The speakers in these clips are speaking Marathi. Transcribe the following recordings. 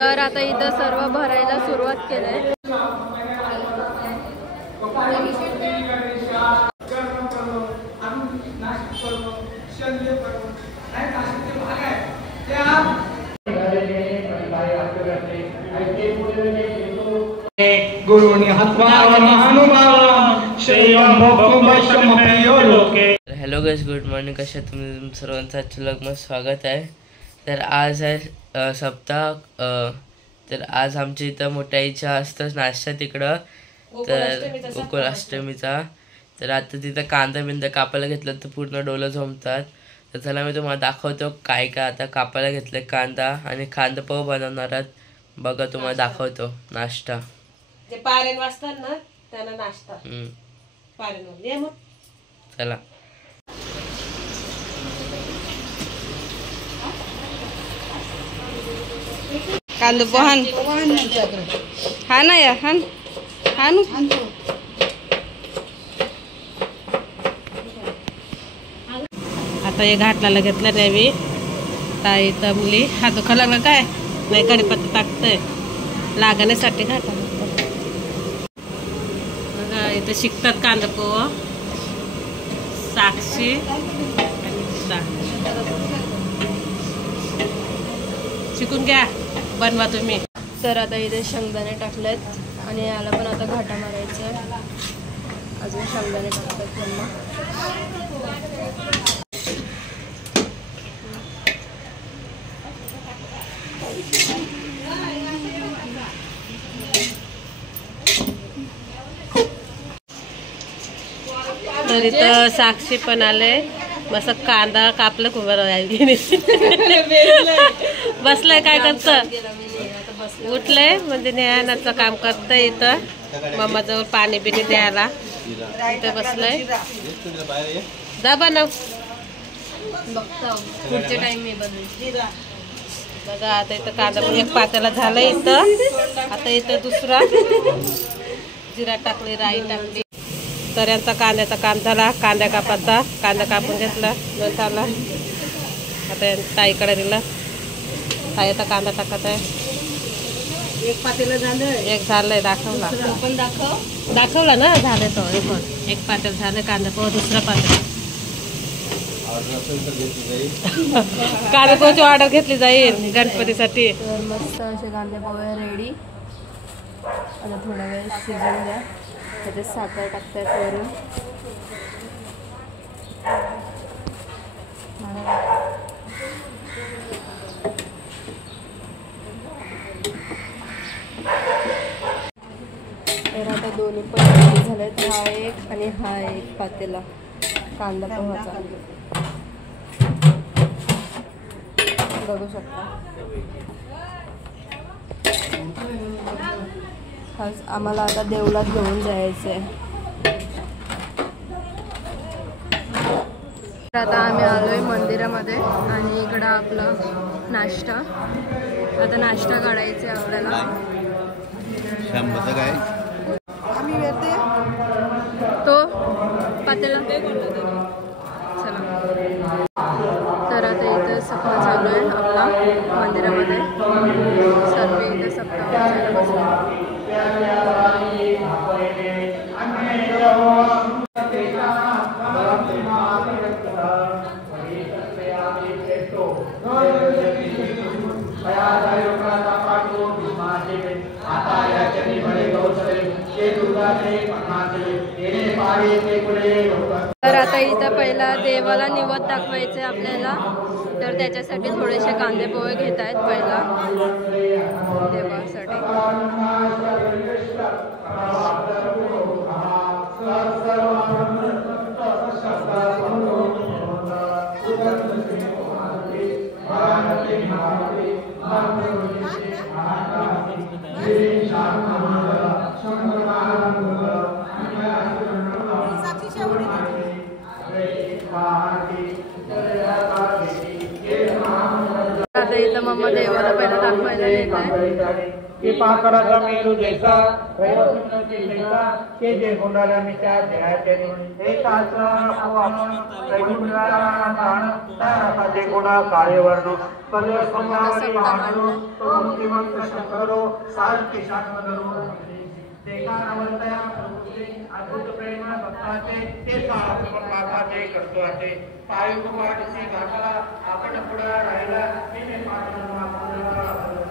तर आता इथं सर्व भरायला सुरुवात केलंय. Hello guys, good morning. कशा तुम्ही सर्वांचं आजच्या स्वागत आहे. तर आज आहे सप्ताह. तर आज आमच्या इथं मोठ्या आईच्या असतंच नाश्ता तिकडं, तर गोकुळाष्टमीचा. तर आता तिथं कांदा बिंदा कापायला घेतलं तर पूर्ण डोलं झोमतात. तर चला मी तुम्हाला दाखवतो काय काय आता कापायला घेतलं. कांदा आणि कांदा पोहे बनवणार आहात. बघा तुम्हाला दाखवतो नाश्ता. जे पारेन वाजतात ना त्यांना नाश्ता. पारेन मग चला. कांदा पोहन हा ना या हान हानू. आता हे घाटला घेतलं रेवी ताई तमली. हा दुखा लागला काय नाही, कढीपत्ता टाकतंय लागण्यासाठी घाटा. बघा इथं शिकतात कांदा पोह. साक्षी शिकून घ्या, बनवा तुम्ही. तर आता इथे शेंगदाणे टाकलेत आणि याला पण आता घाटा मारायचा आहे. अजून शेंगदाणे टाकतात मम्मा. तर इथं साक्षी पण आले. मस्त कांदा कापलं खूप बसलंय. काय करतं उठलंय म्हणजे न्यायाचं काम करतंय. इथं मम्माजवळ पाणी बिणी द्यायला इथं बसलंय. जा बनव बघता पुढच्या टाइम मी बनवेल. बघा आता इथं कांदा एक पात्याला झालं. इथं आता इथं दुसरा जिरा टाकली, राई टाकली. तर यांचा कांद्याचा काम झाला. कांदा कापाचा कांदा कापून घेतला नंतरला. आता ताईकडे दिलं. ताई आता कांदा टाकत आहे. एक पातेलं झालं, एक झालंय. दाखवला पण दाखवला ना झालं तो. एक पातेल झालं कांदा पोहे. दुसरा पातेल कांदा पोहेची ऑर्डर घेतली जाईल गणपतीसाठी. तर मस्त असे कांदे पोहे रेडी. आता थोडा वेळ शिजवून द्या. त्याच्यात साखर टाकतात वरून. तर आता दोन्ही पण रेडी झालेत. हा एक आणि हा एक पातेला कांदा पोहाचा. बघू शकता. आम्हाला आता देवळात घेऊन जायचं आहे. आता आम्ही आलोय मंदिरामध्ये आणि इकडं आपला नाश्ता. आता नाश्ता काढायचा आहे आपल्याला. तो पातेला चला. तर आता इथं सप्ताह चालू आहे आपला मंदिरामध्ये. सर्व इथं सप्ताह वाचायला बसले. तर आता इथं पहिला देवाला निवद दाखवायचं आपल्याला. तर त्याच्यासाठी थोडेसे कांदे पोहे घेत आहेत पहिला देवासाठी. आता इथं मम्मा देवाला पहिला दाखवायला येत आहे. कृपा कराचा मेरू जैसा वैवस्वती जैसा के जे होणाऱ्या मित्या जयाचे एकाच आपण वैकुंठाला प्राण ताराचे गुणा काय वर्णू कल समारी मानू तो मुक्तिमंत शंकरो शांती शाश्वतरो देखा नवलतया प्रभूचे अद्भुत प्रेम भक्ताचे ते साधकाचे कर्तव्याचे पायू कुमारचे घातला आपण पुढे राहिला तिने पाठवला आपल्याला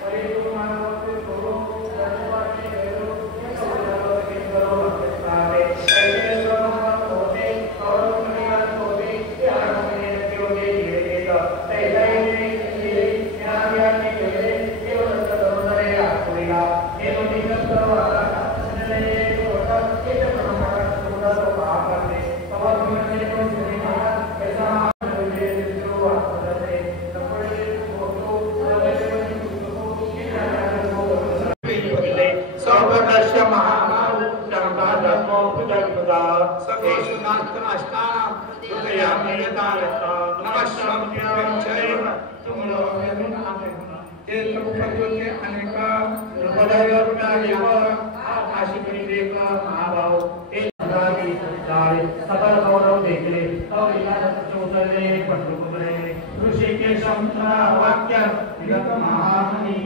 परे कुमारवरती सोडू सर्वांचे वेरू हे सोडलं हे करो सारे कैसे सर्वमत होते कौरवनिया होते हे आरंभने केवळे येत तैलाईने केले ज्ञानाने केले केवळ सर्वरे आसुया हे दोन्ही सर्व आकाशने होता हे प्रमाण सुंदर पाहते पवनने पण श्रीमा कैसा म्हणजे जो वाचते तपडे होतो सर्वदर्श महाभाव चंदा धर्मो भुजगदा सखेषु नास्ताना हृदया मेदायता नमस्कार जय तुमलो ते सर्वज्ञ अनेक हृदयरुणायव आकाशिक महाभाव ते सदागी जाळे सकल गौरव देखले कविला चौतले पंडुकुमरे ऋषिकेशम वाक्य विगत महामनी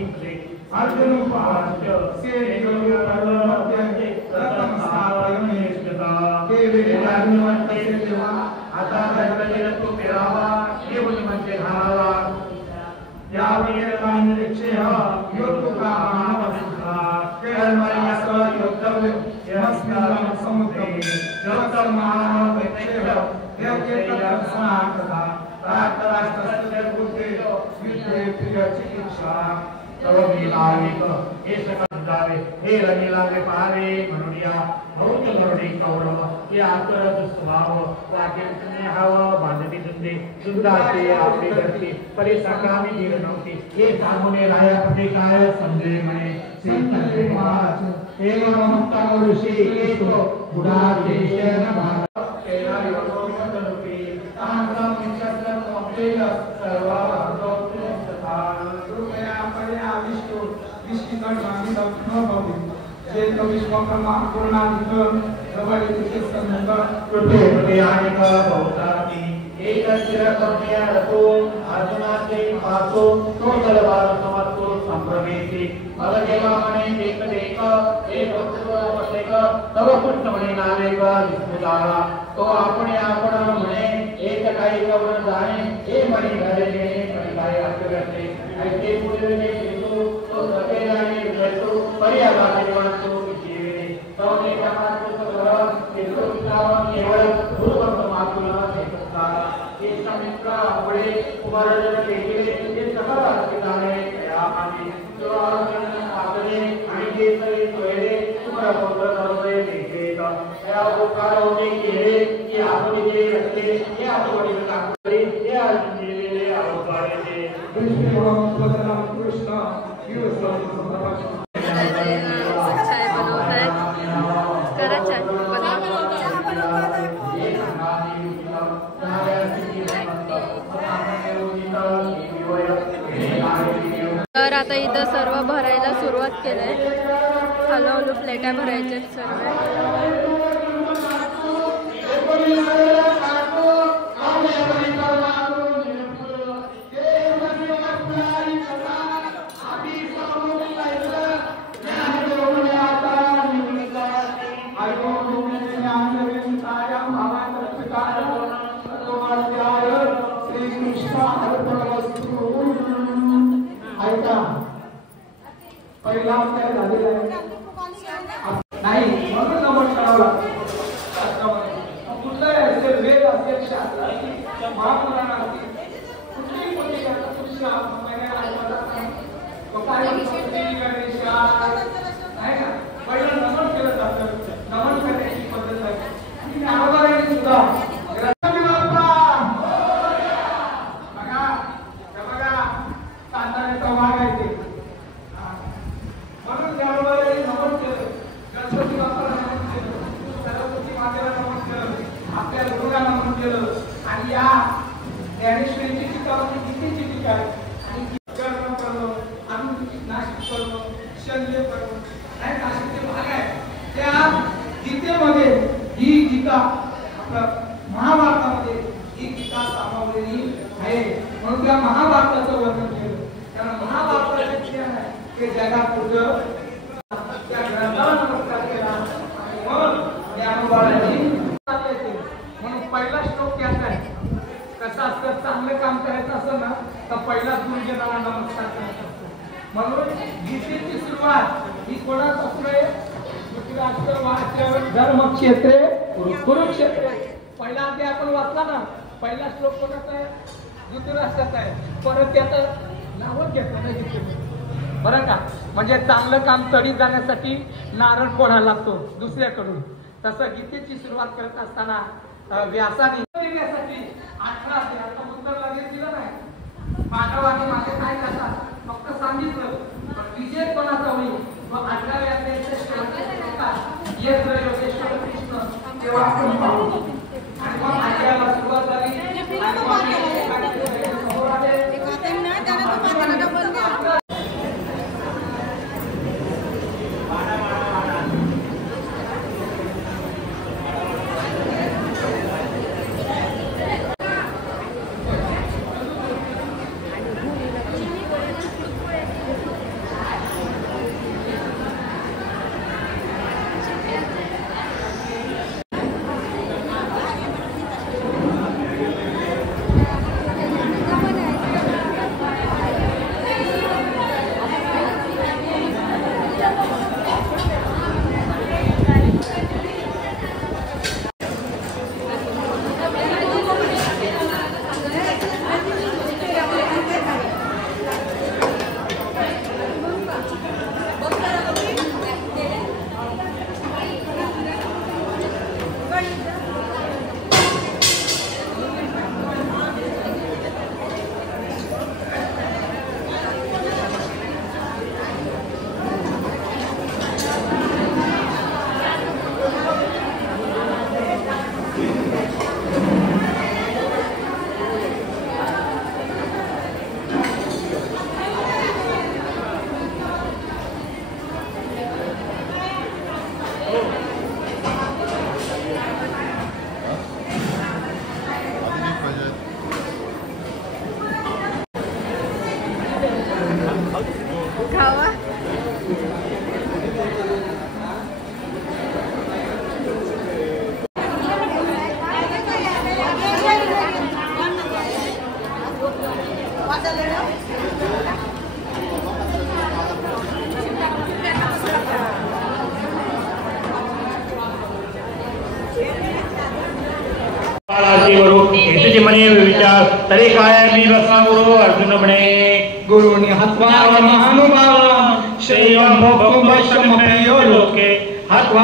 अर्जुन पाश्च से योगमध्यते रतम सावयमेष्टता के वेदानुवंते देवा आता धर्मजन तू पेरावा येऊन म्हणजे घालावा या वीरमान निरीक्षेह योद्धुका महावसिद्धा केळमर्यास योद्धव्य यस्मिन् समुद्रे जलतर महावैक्षेह यज्ञेतर समाकथा प्रातराष्ट्रस्य बुद्धे विद्ये प्रिय चिकित्सा तव लीलाविक हे सकल जावे हे रंगीलावे पावे म्हणूया बहुत मरुडी कौरव हे आकरत स्वभाव वाक्य स्नेहाव बांधती दुंदे सुंदाचे आपली धरती परी संग्रामी जीव नव्हती हे सांगूने रायापती काय समजे म्हणे श्री महाराज हे मुक्ता ऋषी येतो बुडा देशन भारत केला योगो रूपी तांका मिच्छत्र मोक्षेय सर्व विश्वकर्मा पूर्णाधिक जवळचे संबंध कृपे आणि बहुताती एक चिरकर्म्या रतो अर्जुनाचे पासो तो तलवार समर्पो संप्रमेती मग जेव्हा म्हणे एक देख एक वसेक तव पुष्टमणे नावेक विस्मृताला तो आपण म्हणे एक काही कवर जाणे हे मणी घरे जेणे मणी काय वाक्य करते ऐके पुढे येतो तो सगळ्याने भेटतो पर्यावरणाने वाचतो जीवने तवने कामाचे सगळं केलो विचार केवळ गुरुभक्त मातुला देखता हे समित्र पुढे कुमारजन केले हे सगळं असताने या आम्ही जो आपले आणि जे तरी तोयले तुम्हाला पौत्र सर्वदे देखेत या उपकार होते केले की आपण जे रचले हे आपण काकरी हे अर्जुन दिलेले अवताराचे कृष्ण भगवान कृष्ण चाय बनवत आहेत करा चाय तर आता इथं सर्व भरायला सुरुवात केलंय हळूहळू प्लेटा भरायच्या सर्व पहिला काय झालेला नाही म्हणून नमन करावा कुठलाही वेद असेल शास्त्र महापुराण असतील कुठलीही कोणती कृष्ण नाही ना पहिलं नमन केलं जातं नमन करण्याची पद्धत आहे आणि सुद्धा आणि या ज्ञानेश्वरीची टीका किती टीका आहे आणि कर्म करणं अनुचित नाशिक करणं म्हणून त्या महाभारताचं वर्णन केलं. कारण महाभारताचे जे आहे ते जगापुढं त्या ग्रंथाला नमस्कार केला आणि मग ज्ञानोबाची म्हणून पहिला श्लोक त्याचा आहे. कसं असतं, चांगलं काम करायचं असं ना तर पहिला गुरुजनाला नमस्कार करायचा असतो. म्हणून गीतेची सुरुवात ही कोणापासून आहे? धर्मक्षेत्रे कुरुक्षेत्र. पहिला अध्याय आपण वाचला ना, पहिला श्लोक कोणाचा आहे? धृतराष्ट्राचा आहे. परत त्याचं नावच घेतलं नाही गीतेमध्ये, बरं का? म्हणजे चांगलं काम तडी जाण्यासाठी नारळ फोडायला लागतो दुसऱ्याकडून. तसं गीतेची सुरुवात करत असताना व्यासाने 18 अध्यायाचं उत्तर लगेच दिलं नाही. मानवाने मागे काय करतात फक्त सांगितलं, पण विजय कोणाचा होईल? 18व्या अध्यायाच्या शेवटच्या श्लोकात येत्र योगेश्वर कृष्ण तेव्हा आपण पाहू. आणि मग अध्यायाला सुरुवात झाली. म्हणे विचार तरी काय मी बसा गुरु अर्जुन म्हणे गुरुनी हत्वा महानुभाव श्रेयं भोक्तुं वैश्यमप्रियो लोके हत्वा